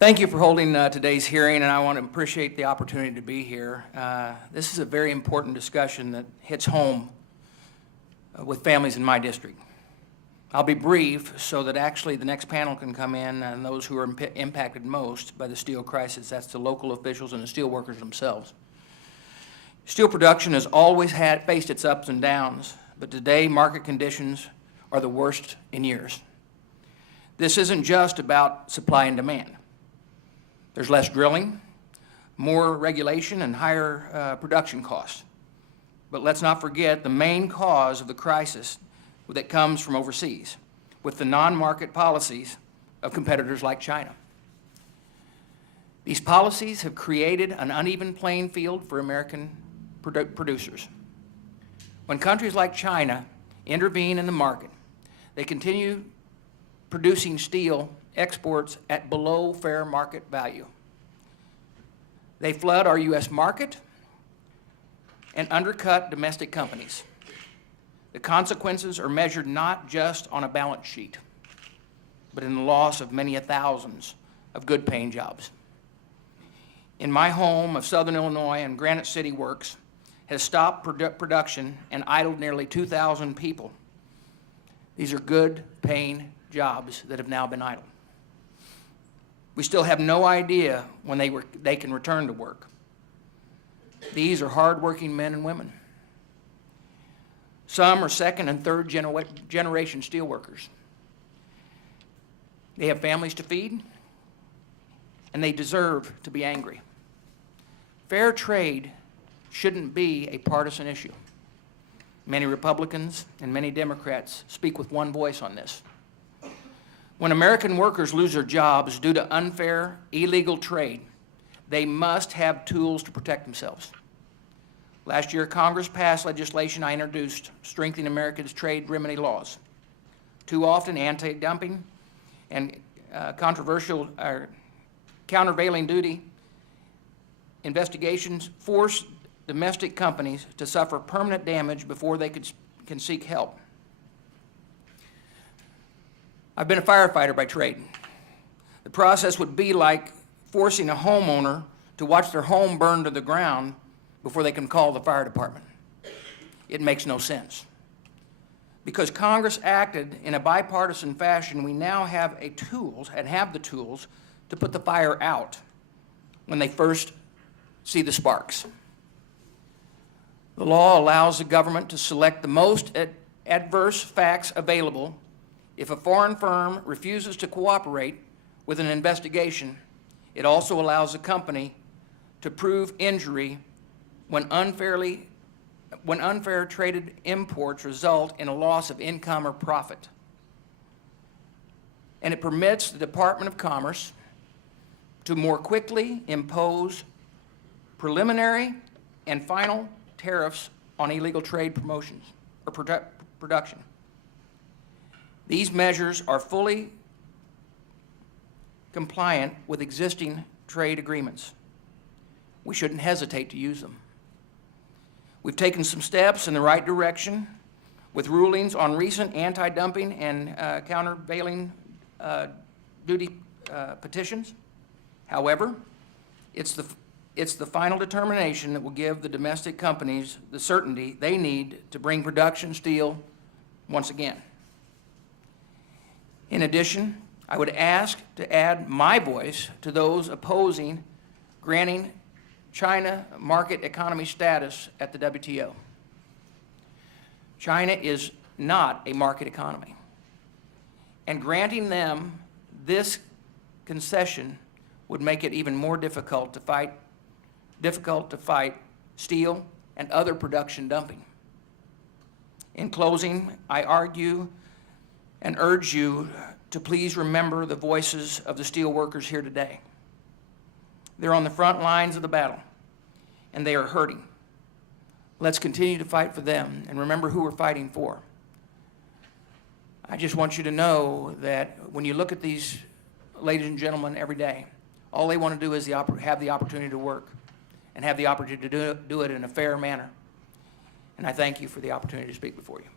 Thank you for holding today's hearing, and I want to appreciate the opportunity to be here. This is a very important discussion that hits home with families in my district. I'll be brief so that actually the next panel can come in and those who are impacted most by the steel crisis. That's the local officials and the steel workers themselves. Steel production has always faced its ups and downs, but today market conditions are the worst in years. This isn't just about supply and demand. There's less drilling, more regulation, and higher production costs. But let's not forget the main cause of the crisis that comes from overseas, with the non-market policies of competitors like China. These policies have created an uneven playing field for American producers. When countries like China intervene in the market, they continue producing steel exports at below fair market value. They flood our U.S. market and undercut domestic companies. The consequences are measured not just on a balance sheet, but in the loss of many thousands of good-paying jobs. In my home of Southern Illinois, and Granite City Works has stopped production and idled nearly 2,000 people. These are good-paying jobs that have now been idle. We still have no idea when they can return to work. These are hard-working men and women. Some are second and third generation steelworkers. They have families to feed, and they deserve to be angry. Fair trade shouldn't be a partisan issue. Many Republicans and many Democrats speak with one voice on this. When American workers lose their jobs due to unfair, illegal trade, they must have tools to protect themselves. Last year, Congress passed legislation I introduced strengthening America's trade remedy laws. Too often, anti-dumping and countervailing duty investigations force domestic companies to suffer permanent damage before they can seek help. I've been a firefighter by trade. The process would be like forcing a homeowner to watch their home burn to the ground before they can call the fire department. It makes no sense. Because Congress acted in a bipartisan fashion, we now have the tools to put the fire out when they first see the sparks. The law allows the government to select the most adverse facts available. If a foreign firm refuses to cooperate with an investigation, it also allows the company to prove injury when unfair traded imports result in a loss of income or profit. And it permits the Department of Commerce to more quickly impose preliminary and final tariffs on illegal trade promotions or production. These measures are fully compliant with existing trade agreements. We shouldn't hesitate to use them. We've taken some steps in the right direction with rulings on recent anti-dumping and countervailing duty petitions. However, it's the final determination that will give the domestic companies the certainty they need to bring production steel once again. In addition, I would ask to add my voice to those opposing granting China market economy status at the WTO. China is not a market economy, and granting them this concession would make it even more difficult to fight steel and other production dumping. In closing, I argue and urge you to please remember the voices of the steel workers here today. They're on the front lines of the battle, and they are hurting. Let's continue to fight for them and remember who we're fighting for. I just want you to know that when you look at these ladies and gentlemen every day, all they want to do is have the opportunity to work and have the opportunity to do it in a fair manner. And I thank you for the opportunity to speak before you.